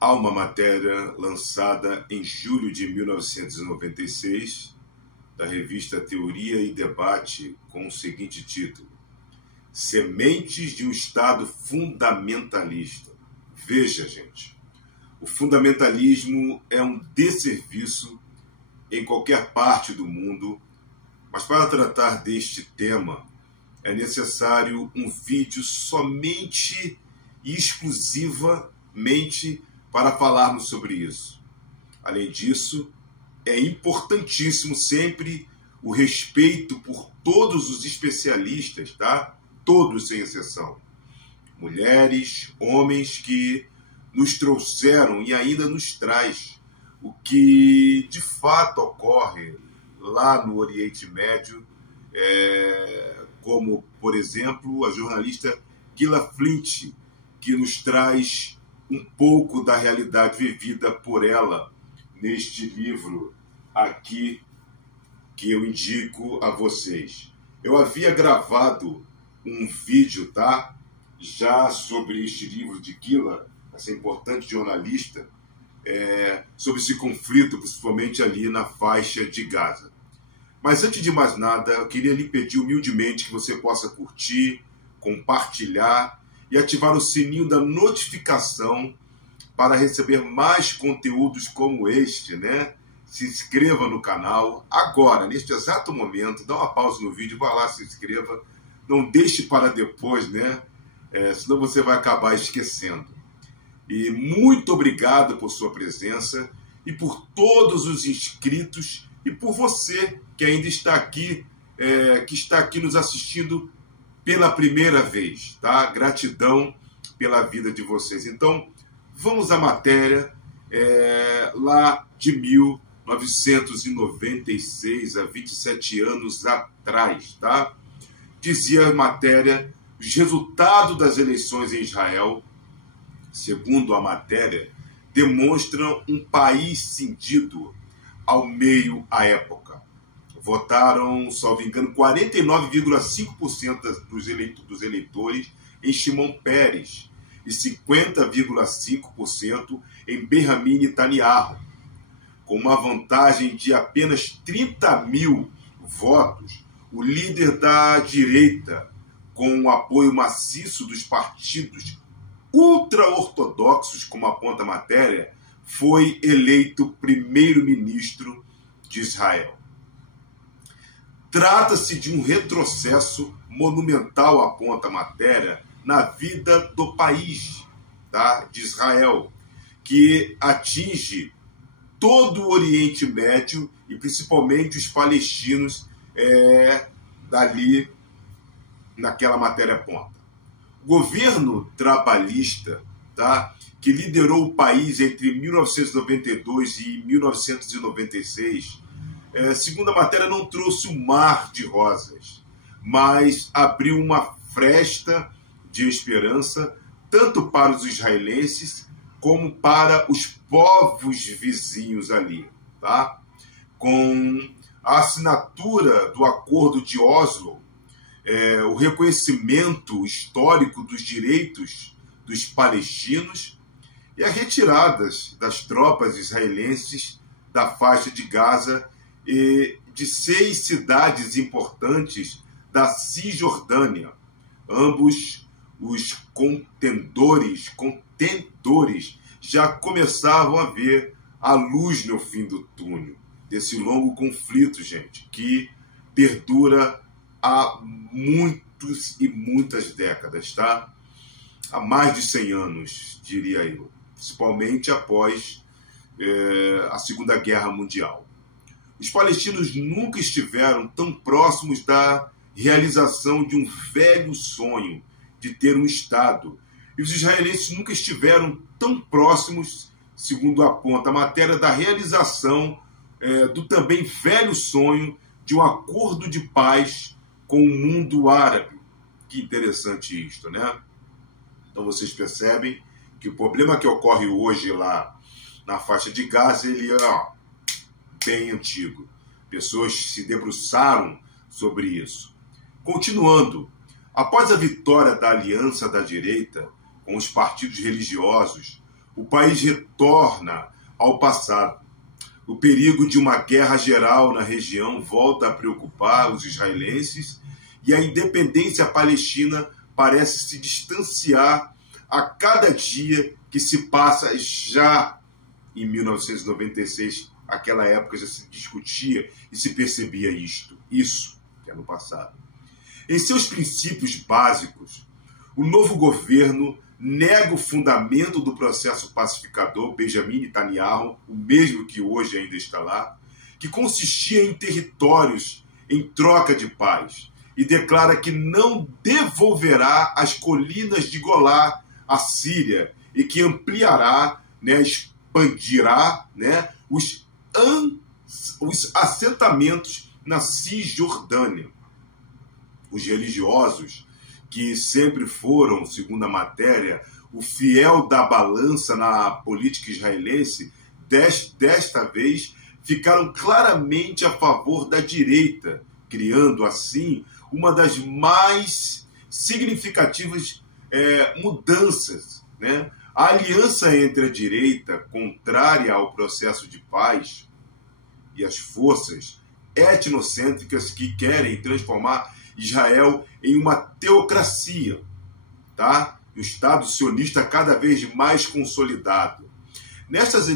Há uma matéria lançada em julho de 1996 da revista Teoria e Debate com o seguinte título: Sementes de um Estado Fundamentalista. Veja, gente, o fundamentalismo é um desserviço em qualquer parte do mundo, mas para tratar deste tema é necessário um vídeo somente e exclusivamente para falarmos sobre isso. Além disso, é importantíssimo sempre o respeito por todos os especialistas, tá? Todos sem exceção. Mulheres, homens que nos trouxeram e ainda nos traz o que de fato ocorre lá no Oriente Médio, como, por exemplo, a jornalista Gillian Flynn, que nos traz um pouco da realidade vivida por ela neste livro aqui que eu indico a vocês. Eu havia gravado um vídeo, tá? Já sobre este livro de Gillian, essa importante jornalista, sobre esse conflito, principalmente ali na faixa de Gaza. Mas antes de mais nada, eu queria lhe pedir humildemente que você possa curtir, compartilhar e ativar o sininho da notificação para receber mais conteúdos como este, né? Se inscreva no canal agora, neste exato momento, dá uma pausa no vídeo, vá lá, se inscreva, não deixe para depois, né? Senão você vai acabar esquecendo. E muito obrigado por sua presença e por todos os inscritos e por você que ainda está aqui, que está aqui nos assistindo pela primeira vez, tá? Gratidão pela vida de vocês. Então, vamos à matéria lá de 1996, há 27 anos atrás, tá? Dizia a matéria: os resultados das eleições em Israel, segundo a matéria, demonstram um país cindido ao meio à época. Votaram, salvo engano, 49,5% dos eleitores em Shimon Peres e 50,5% em Benjamin Netanyahu, com uma vantagem de apenas 30 mil votos. O líder da direita, com o apoio maciço dos partidos ultra-ortodoxos, como aponta a matéria, foi eleito primeiro-ministro de Israel. Trata-se de um retrocesso monumental, aponta a matéria, na vida do país, tá? De Israel, que atinge todo o Oriente Médio e principalmente os palestinos dali naquela matéria aponta. O governo trabalhista, tá, que liderou o país entre 1992 e 1996, segundo a matéria, não trouxe um mar de rosas, mas abriu uma fresta de esperança tanto para os israelenses como para os povos vizinhos ali, tá? Com a assinatura do Acordo de Oslo, o reconhecimento histórico dos direitos dos palestinos e a retirada das tropas israelenses da faixa de Gaza e de 6 cidades importantes da Cisjordânia. Ambos os contendores já começavam a ver a luz no fim do túnel desse longo conflito, gente, que perdura há muitos e muitas décadas, tá? Há mais de 100 anos, diria eu, principalmente após a Segunda Guerra Mundial. Os palestinos nunca estiveram tão próximos da realização de um velho sonho de ter um Estado. E os israelenses nunca estiveram tão próximos, segundo aponta a matéria, da realização do também velho sonho de um acordo de paz com o mundo árabe. Que interessante isto, né? Então vocês percebem que o problema que ocorre hoje lá na faixa de Gaza, ele é bem antigo. Pessoas se debruçaram sobre isso. Continuando, após a vitória da aliança da direita com os partidos religiosos, o país retorna ao passado. O perigo de uma guerra geral na região volta a preocupar os israelenses e a independência palestina parece se distanciar a cada dia que se passa. Já em 1996, aquela época já se discutia e se percebia isso que é no passado. Em seus princípios básicos, o novo governo nega o fundamento do processo pacificador Benjamin Netanyahu, o mesmo que hoje ainda está lá, que consistia em territórios em troca de paz, e declara que não devolverá as colinas de Golá à Síria e que ampliará, expandirá, os assentamentos na Cisjordânia. Os religiosos, que sempre foram, segundo a matéria, o fiel da balança na política israelense, desta vez ficaram claramente a favor da direita, criando assim uma das mais significativas mudanças. A aliança entre a direita, contrária ao processo de paz, e as forças etnocêntricas que querem transformar Israel em uma teocracia, um Estado sionista cada vez mais consolidado. Nessas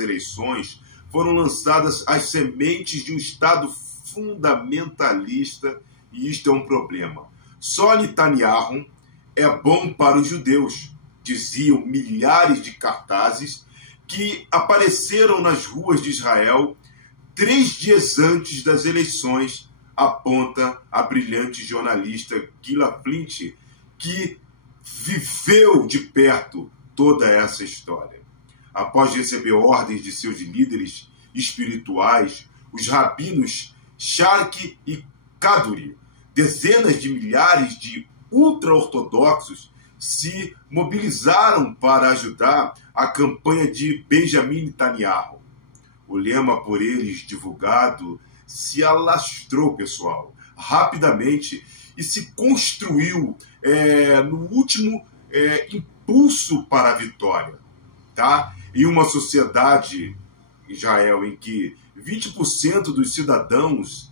eleições foram lançadas as sementes de um Estado fundamentalista, e isto é um problema. Só Netanyahu é bom para os judeus, diziam milhares de cartazes que apareceram nas ruas de Israel 3 dias antes das eleições, aponta a brilhante jornalista Gila Flint, que viveu de perto toda essa história. Após receber ordens de seus líderes espirituais, os rabinos Shark e Kaduri, dezenas de milhares de ultra-ortodoxos se mobilizaram para ajudar a campanha de Benjamin Netanyahu. O lema por eles divulgado se alastrou, pessoal, rapidamente e se construiu no último impulso para a vitória. Em uma sociedade, Israel, em que 20% dos cidadãos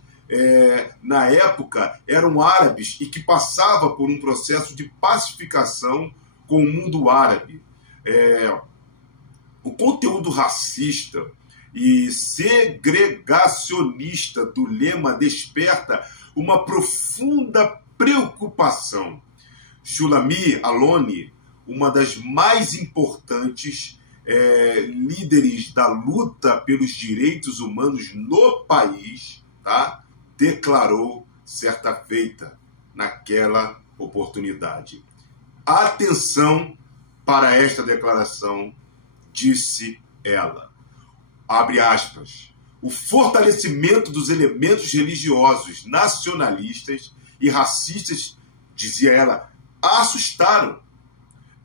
na época eram árabes e que passava por um processo de pacificação com o mundo árabe. O conteúdo racista e segregacionista do lema desperta uma profunda preocupação. Shulami Aloni, uma das mais importantes líderes da luta pelos direitos humanos no país, declarou certa feita, naquela oportunidade. Atenção para esta declaração, disse ela. Abre aspas. O fortalecimento dos elementos religiosos nacionalistas e racistas, dizia ela, assustaram.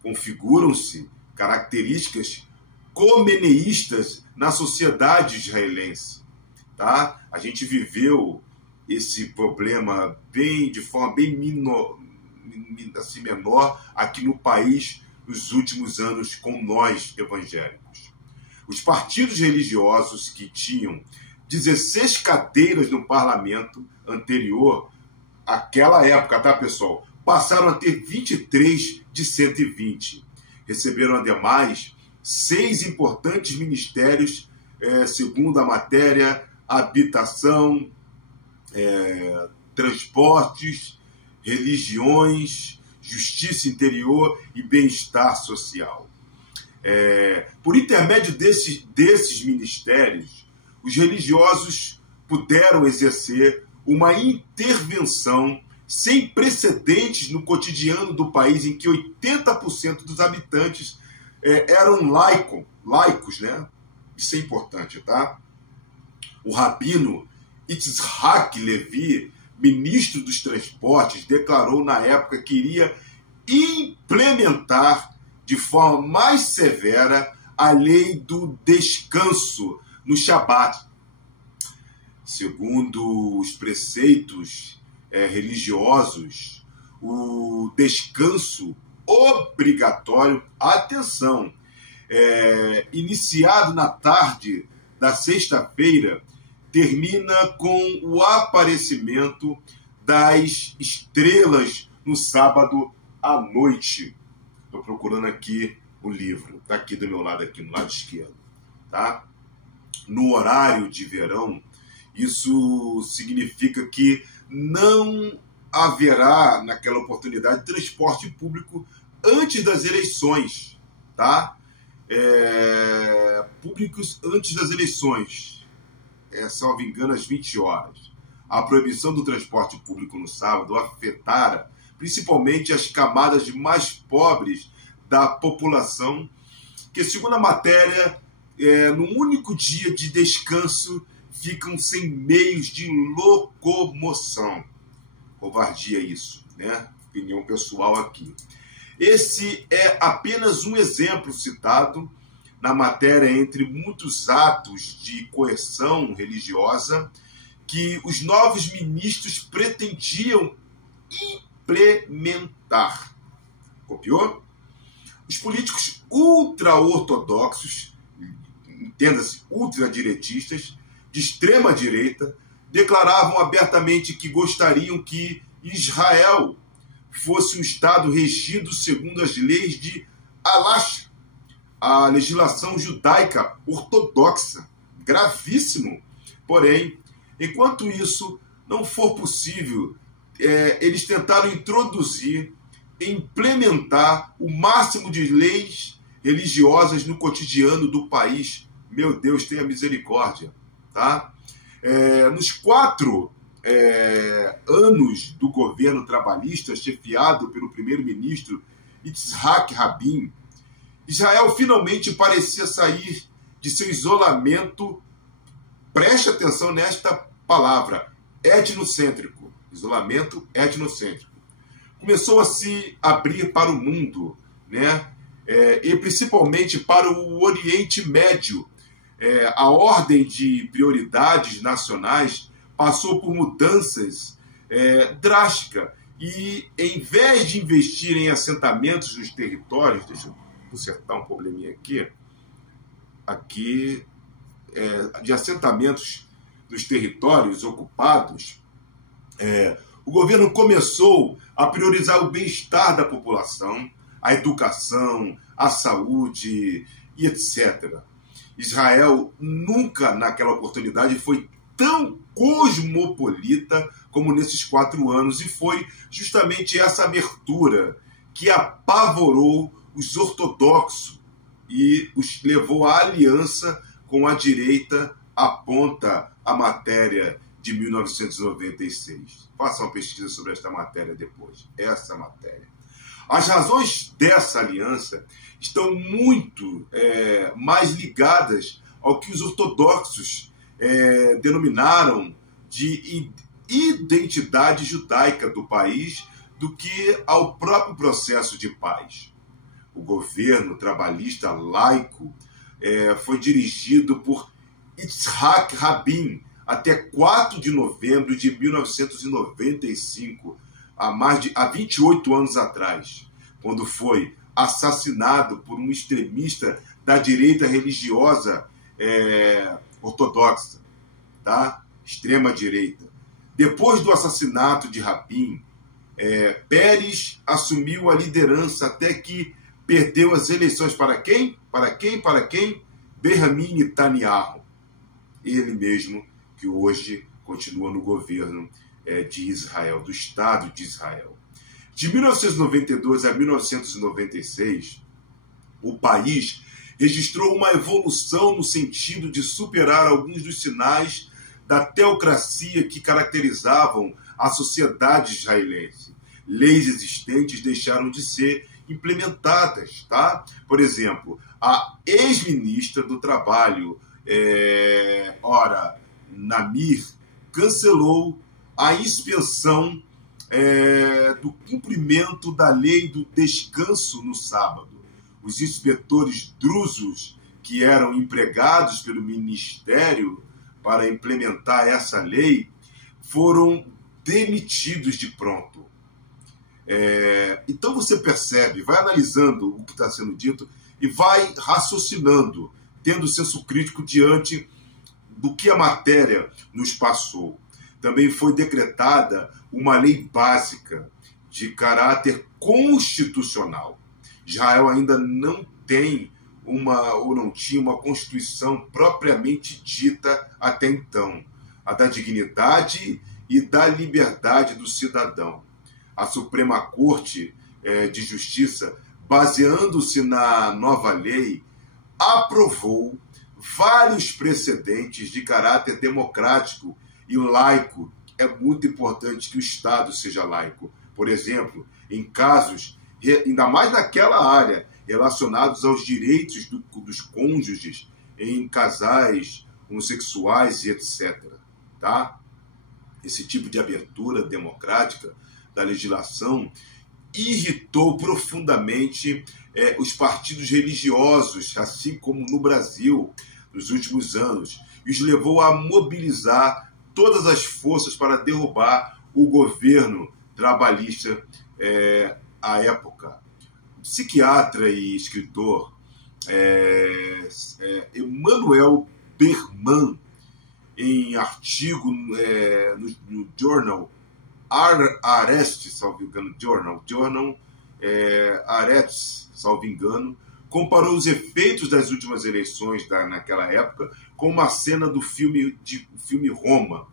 Configuram-se características comeneístas na sociedade israelense. A gente viveu esse problema de forma bem menor aqui no país nos últimos anos com nós evangélicos. Os partidos religiosos que tinham 16 cadeiras no parlamento anterior àquela época, pessoal, passaram a ter 23 de 120. Receberam, ademais, 6 importantes ministérios, segundo a matéria, habitação, transportes, religiões, justiça interior e bem-estar social. Por intermédio desses ministérios, os religiosos puderam exercer uma intervenção sem precedentes no cotidiano do país, em que 80% dos habitantes eram laicos, Isso é importante, O rabino Itzhak Levi, ministro dos transportes, declarou na época que iria implementar de forma mais severa a lei do descanso no Shabat. Segundo os preceitos religiosos, o descanso obrigatório, atenção, iniciado na tarde da sexta-feira, termina com o aparecimento das estrelas no sábado à noite. Estou procurando aqui o livro, está aqui do meu lado, aqui no lado esquerdo. Tá? No horário de verão, isso significa que não haverá, naquela oportunidade, transporte público antes das eleições. Tá? Públicos antes das eleições, salvo engano, às 20 horas. A proibição do transporte público no sábado afetara principalmente as camadas mais pobres da população, que, segundo a matéria, no único dia de descanso, ficam sem meios de locomoção. Covardia isso, né? Opinião pessoal aqui. Esse é apenas um exemplo citado na matéria entre muitos atos de coerção religiosa que os novos ministros pretendiam implementar. Copiou? Os políticos ultra-ortodoxos, entenda-se, ultradiretistas, de extrema-direita, declaravam abertamente que gostariam que Israel fosse um Estado regido segundo as leis de Halacha, a legislação judaica ortodoxa. Gravíssimo. Porém, enquanto isso não for possível, eles tentaram introduzir e implementar o máximo de leis religiosas no cotidiano do país. Meu Deus, tenha misericórdia. Tá? Nos 4 anos do governo trabalhista, chefiado pelo primeiro-ministro Yitzhak Rabin, Israel finalmente parecia sair de seu isolamento, preste atenção nesta palavra, etnocêntrico, isolamento etnocêntrico. Começou a se abrir para o mundo, né? E principalmente para o Oriente Médio. A ordem de prioridades nacionais passou por mudanças drásticas e, em vez de investir em assentamentos nos territórios, deixa eu consertar um probleminha aqui, de assentamentos nos territórios ocupados, o governo começou a priorizar o bem-estar da população, a educação, a saúde e etc. Israel nunca, naquela oportunidade, foi tão cosmopolita como nesses 4 anos, e foi justamente essa abertura que apavorou os ortodoxos e os levou à aliança com a direita, aponta a matéria de 1996. Faça uma pesquisa sobre esta matéria depois. Essa matéria. As razões dessa aliança estão muito mais ligadas ao que os ortodoxos denominaram de identidade judaica do país do que ao próprio processo de paz. O governo trabalhista laico foi dirigido por Yitzhak Rabin até 4 de novembro de 1995, há 28 anos atrás, quando foi assassinado por um extremista da direita religiosa ortodoxa, tá? Extrema-direita. Depois do assassinato de Rabin, Peres assumiu a liderança até que perdeu as eleições para quem? Para quem? Benjamin Netanyahu. Ele mesmo que hoje continua no governo de Israel, do Estado de Israel. De 1992 a 1996, o país registrou uma evolução no sentido de superar alguns dos sinais da teocracia que caracterizavam a sociedade israelense. Leis existentes deixaram de ser implementadas, tá? Por exemplo, a ex-ministra do Trabalho, Namir, cancelou a inspeção do cumprimento da lei do descanso no sábado. Os inspetores drusos que eram empregados pelo ministério para implementar essa lei foram demitidos de pronto. Então você percebe, vai analisando o que está sendo dito, e vai raciocinando, tendo senso crítico diante do que a matéria nos passou. Também foi decretada uma lei básica de caráter constitucional. Israel ainda não tem ou não tinha uma constituição propriamente dita até então, a da dignidade e da liberdade do cidadão. A Suprema Corte de Justiça, baseando-se na nova lei, aprovou vários precedentes de caráter democrático e laico. É muito importante que o Estado seja laico. Por exemplo, em casos, ainda mais naquela área, relacionados aos direitos dos cônjuges em casais homossexuais e etc. Tá? Esse tipo de abertura democrática da legislação irritou profundamente os partidos religiosos, assim como no Brasil, nos últimos anos, e os levou a mobilizar todas as forças para derrubar o governo trabalhista à época. O psiquiatra e escritor Emanuel Berman, em artigo no Journal Haaretz, salvo engano, Journal Haaretz, salvo engano, comparou os efeitos das últimas eleições naquela época com uma cena do filme Roma,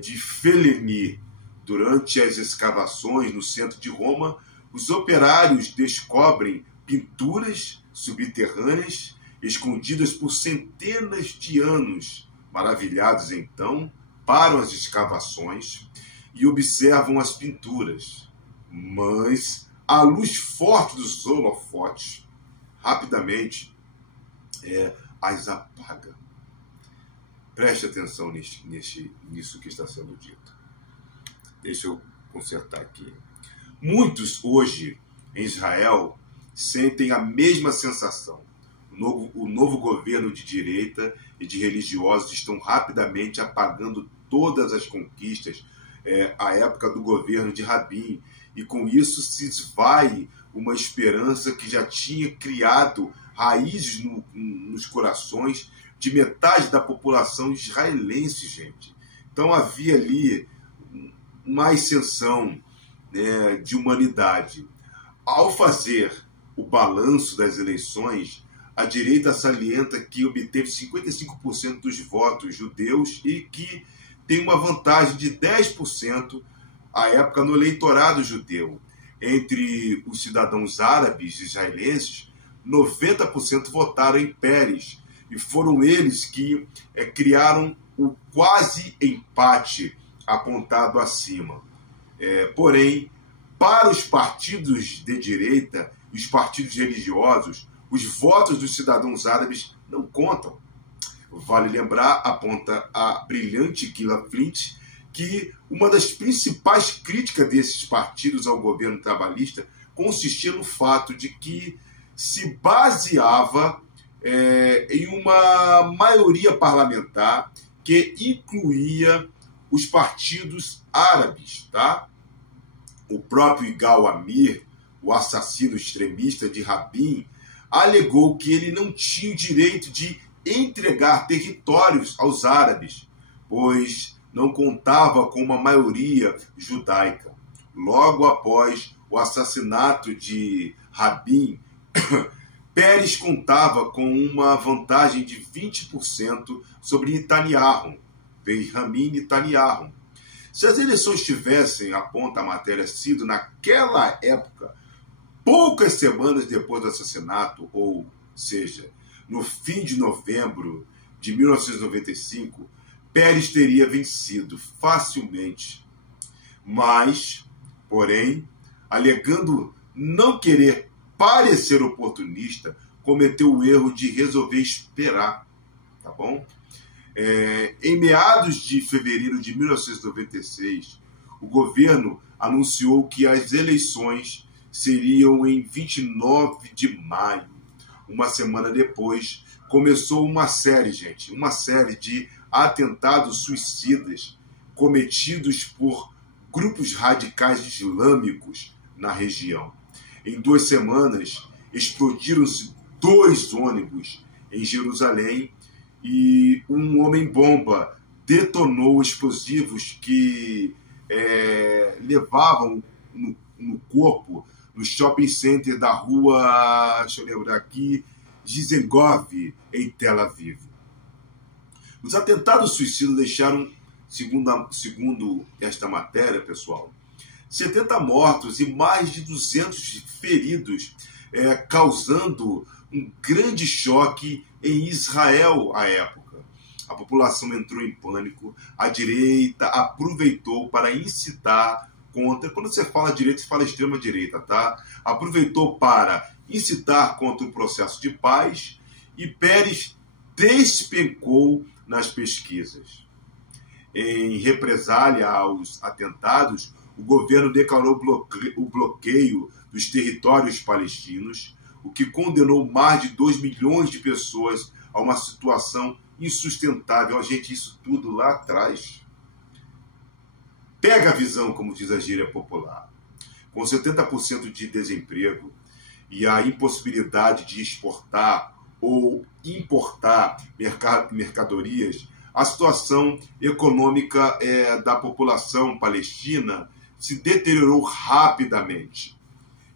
de Fellini. Durante as escavações no centro de Roma, os operários descobrem pinturas subterrâneas escondidas por centenas de anos. Maravilhados, então, param as escavações e observam as pinturas, mas a luz forte dos holofotes rapidamente as apaga. Preste atenção nisso que está sendo dito. Deixa eu consertar aqui. Muitos hoje em Israel sentem a mesma sensação. O novo governo de direita e de religiosos estão rapidamente apagando todas as conquistas à época do governo de Rabin, e com isso se esvai uma esperança que já tinha criado raízes nos corações de metade da população israelense, gente. Então havia ali uma ascensão de humanidade. Ao fazer o balanço das eleições, a direita salienta que obteve 55% dos votos judeus e que tem uma vantagem de 10% à época no eleitorado judeu. Entre os cidadãos árabes israelenses, 90% votaram em Peres, e foram eles que criaram o quase empate apontado acima. Porém, para os partidos de direita e os partidos religiosos, os votos dos cidadãos árabes não contam. Vale lembrar, aponta a brilhante Gila Flint, que uma das principais críticas desses partidos ao governo trabalhista consistia no fato de que se baseava em uma maioria parlamentar que incluía os partidos árabes. Tá? O próprio Yigal Amir, o assassino extremista de Rabin, alegou que ele não tinha o direito de entregar territórios aos árabes, pois não contava com uma maioria judaica. Logo após o assassinato de Rabin, Peres contava com uma vantagem de 20% sobre Netanyahu, Benjamin Netanyahu. Se as eleições tivessem, aponta a matéria, sido naquela época, poucas semanas depois do assassinato, ou seja, no fim de novembro de 1995, Peres teria vencido facilmente. Mas, porém, alegando não querer parecer oportunista, cometeu o erro de resolver esperar. Tá bom? Em meados de fevereiro de 1996, o governo anunciou que as eleições seriam em 29 de maio. Uma semana depois, começou uma série de atentados suicidas cometidos por grupos radicais islâmicos na região. Em 2 semanas, explodiram 2 ônibus em Jerusalém e um homem-bomba detonou explosivos que levavam no corpo no shopping center da rua, deixa eu lembrar aqui, Dizengoff, em Tel Aviv. Os atentados suicidas deixaram, segundo esta matéria, pessoal, 70 mortos e mais de 200 feridos, causando um grande choque em Israel à época. A população entrou em pânico, a direita aproveitou para incitar contra, quando você fala direita, você fala extrema-direita, tá? Aproveitou para incitar contra o processo de paz e Peres despencou nas pesquisas. Em represália aos atentados, o governo declarou o bloqueio dos territórios palestinos, o que condenou mais de 2 milhões de pessoas a uma situação insustentável. Gente, isso tudo lá atrás. Pega a visão, como diz a gíria popular. Com 70% de desemprego e a impossibilidade de exportar ou importar mercadorias, a situação econômica da população palestina se deteriorou rapidamente.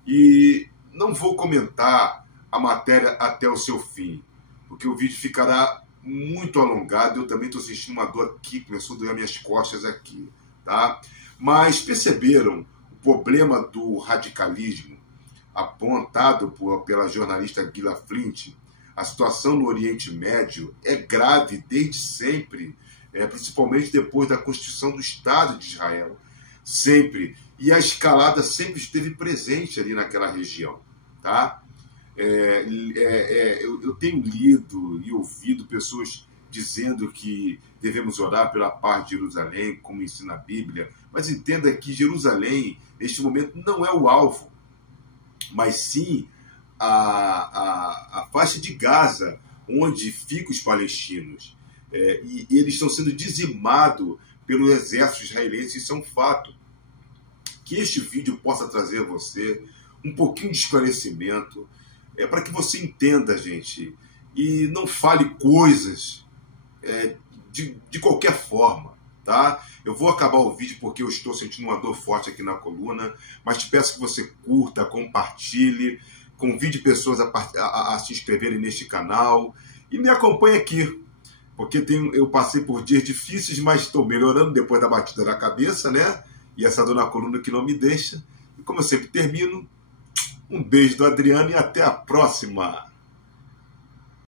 E não vou comentar a matéria até o seu fim, porque o vídeo ficará muito alongado. Eu também estou sentindo uma dor aqui, começou a doer minhas costas aqui, tá? Mas perceberam o problema do radicalismo apontado pela jornalista Gila Flint? A situação no Oriente Médio é grave desde sempre, principalmente depois da constituição do Estado de Israel. Sempre. E a escalada sempre esteve presente ali naquela região. Tá? Eu tenho lido e ouvido pessoas dizendo que devemos orar pela paz de Jerusalém, como ensina a Bíblia, mas entenda que Jerusalém, neste momento, não é o alvo, mas sim a faixa de Gaza, onde ficam os palestinos. E eles estão sendo dizimados pelo exército israelense, isso é um fato. Que este vídeo possa trazer a você um pouquinho de esclarecimento, para que você entenda, gente, e não fale coisas de qualquer forma, tá? Eu vou acabar o vídeo porque eu estou sentindo uma dor forte aqui na coluna, mas te peço que você curta, compartilhe, convide pessoas a se inscreverem neste canal e me acompanhe aqui, porque eu passei por dias difíceis, mas estou melhorando depois da batida na cabeça, né? E essa dor na coluna que não me deixa. E como eu sempre termino, um beijo do Adriano e até a próxima!